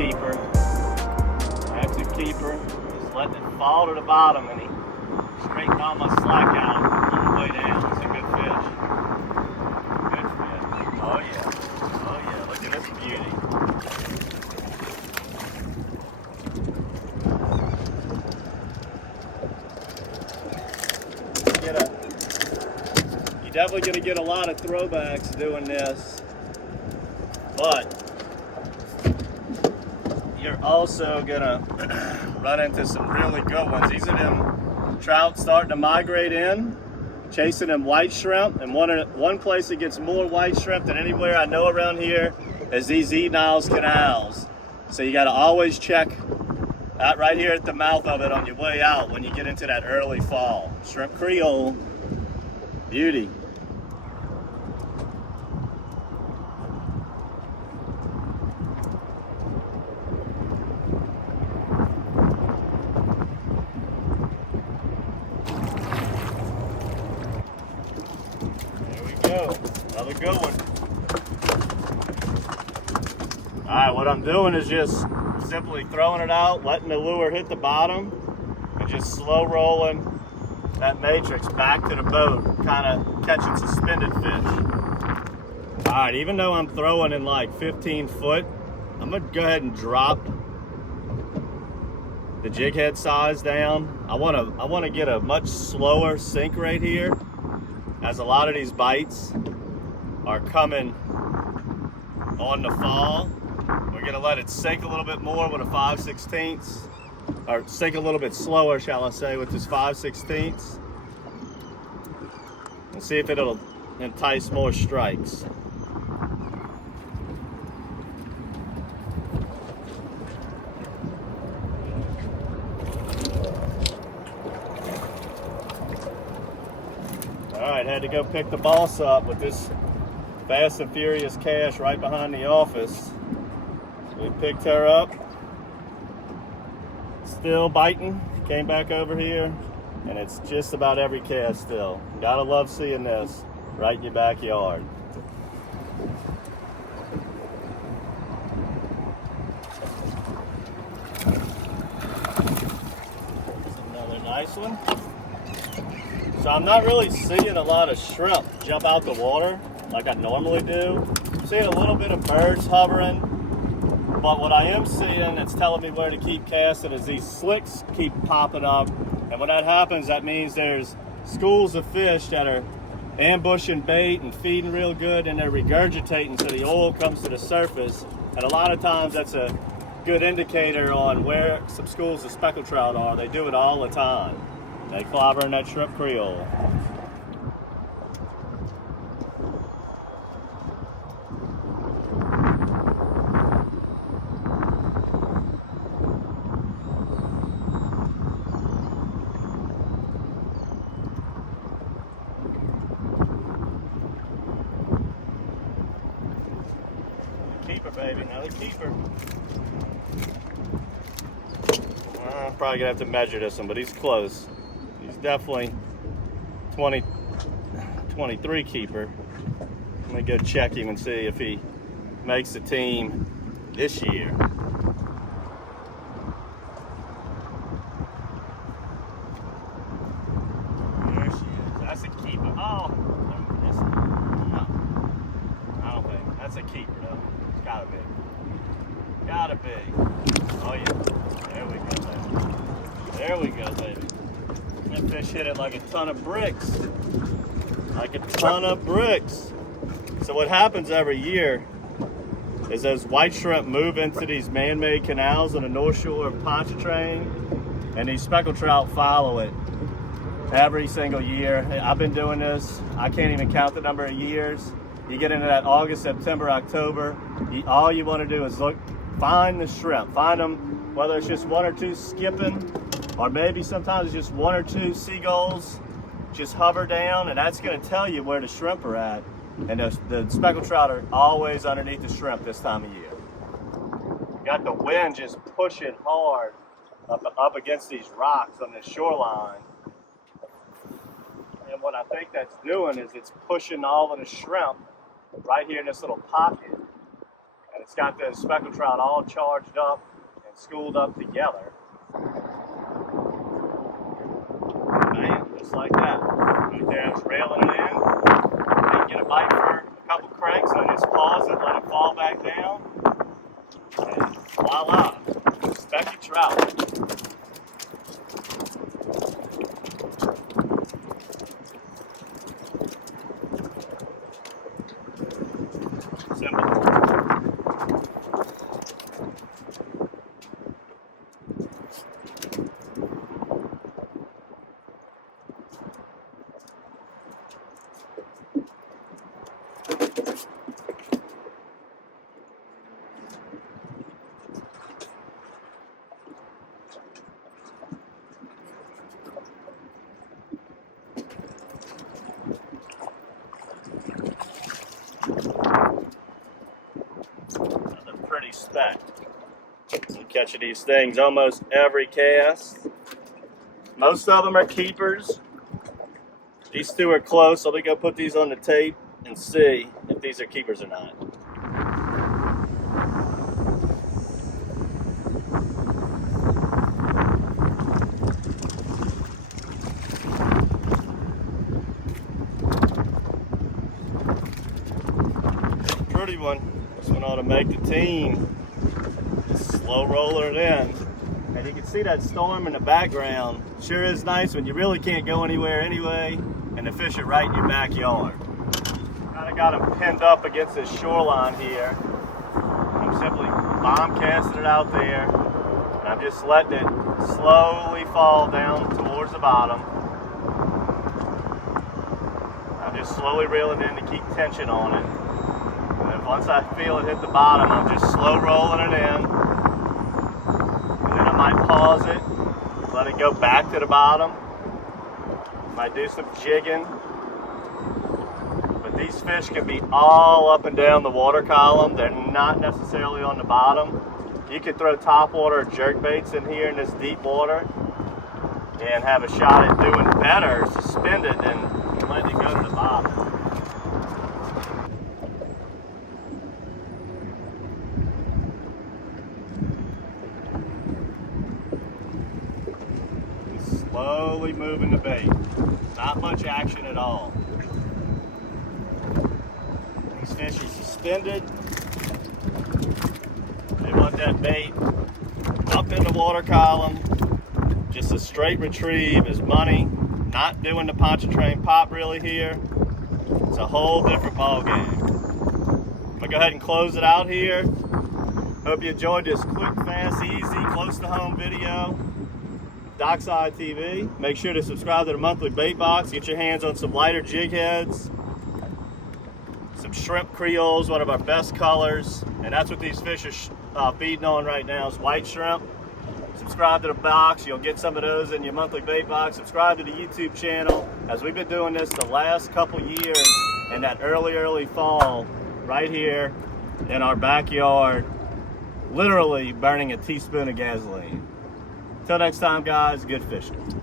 keeper. That's a keeper. Just letting it fall to the bottom, and he straightened all my slack out on the way down. It's a good fish. Good fish. Oh yeah. Oh yeah. Look at this beauty. You're definitely going to get a lot of throwbacks doing this, but you're also going to run into some really good ones. These are them trout starting to migrate in, chasing them white shrimp, and one place that gets more white shrimp than anywhere I know around here is these Niles canals. So you got to always check out right here at the mouth of it on your way out when you get into that early fall. Shrimp Creole, beauty. Another good one. All right, what I'm doing is just simply throwing it out, letting the lure hit the bottom, and just slow rolling that matrix back to the boat, kind of catching suspended fish. All right, even though I'm throwing in like 15 foot, I'm gonna go ahead and drop the jig head size down. I wanna get a much slower sink rate here, as a lot of these bites are coming on the fall. We're gonna let it sink a little bit more with a 5/16, or sink a little bit slower, shall I say, with this 5/16, and see if it'll entice more strikes. All right, had to go pick the boss up with this Fast and Furious Cash right behind the office. So we picked her up. Still biting. Came back over here, and it's just about every cast still. Gotta love seeing this right in your backyard. Here's another nice one. So I'm not really seeing a lot of shrimp jump out the water like I normally do. I'm seeing a little bit of birds hovering, but what I am seeing that's telling me where to keep casting is these slicks keep popping up. And when that happens, that means there's schools of fish that are ambushing bait and feeding real good, and they're regurgitating so the oil comes to the surface. And a lot of times that's a good indicator on where some schools of speckled trout are. They do it all the time. They clobber in that shrimp Creole. Keeper, baby, another keeper. I'm probably gonna have to measure this one, but he's close. He's definitely 23 keeper. Let me go check him and see if he makes the team this year. There she is. That's a keeper. Oh, no. I don't think. That's a keeper though. It's gotta be. Gotta be. Oh yeah. There we go, baby. There we go, baby. That fish hit it like a ton of bricks. Like a ton of bricks. So what happens every year is those white shrimp move into these man-made canals on the north shore of Pontchartrain, and these speckled trout follow it every single year. I've been doing this, I can't even count the number of years. You get into that August, September, October, all you want to do is look, find the shrimp. Find them, whether it's just one or two skipping, or maybe sometimes it's just one or two seagulls just hover down, and that's going to tell you where the shrimp are at. And the speckled trout are always underneath the shrimp this time of year. You got the wind just pushing hard up against these rocks on the shoreline. And what I think that's doing is it's pushing all of the shrimp right here in this little pocket. And And it's got the speckled trout all charged up and schooled up together. Bam, just like that. Right there, I was railing it in. Didn't get a bite for a couple cranks, so I just pause it, let it fall back down. And voila, speckled trout. Simple. Another pretty speck. I'm catching these things almost every cast. Most of them are keepers. These two are close, so let me go put these on the tape and see if these are keepers or not. Pretty one. This one ought to make the team. Slow roller it in. And you can see that storm in the background. Sure is nice when you really can't go anywhere anyway, and the fish are right in your backyard. Kind of got them pinned up against this shoreline here. I'm simply bomb casting it out there, and I'm just letting it slowly fall down towards the bottom. I'm just slowly reeling in to keep tension on it. And then once I feel it hit the bottom, I'm just slow rolling it in. And then I might pause it, let it go back to the bottom. Might do some jigging. But these fish can be all up and down the water column. They're not necessarily on the bottom. You could throw topwater or jerk baits in here in this deep water and have a shot at doing better suspended than letting it go to the bottom. Slowly moving the bait. Not much action at all. These fish are suspended. They want that bait up in the water column. Just a straight retrieve is money. Not doing the poncho train pop really here. It's a whole different ball game. I'm gonna go ahead and close it out here. Hope you enjoyed this quick, fast, easy, close to home video. DockSide TV. Make sure to subscribe to the monthly bait box. Get your hands on some lighter jig heads, some shrimp creoles, one of our best colors, and that's what these fish are feeding on right now is white shrimp. Subscribe to the box. You'll get some of those in your monthly bait box. Subscribe to the YouTube channel, as we've been doing this the last couple years in that early fall right here in our backyard, literally burning a teaspoon of gasoline. Until next time, guys, good fishing.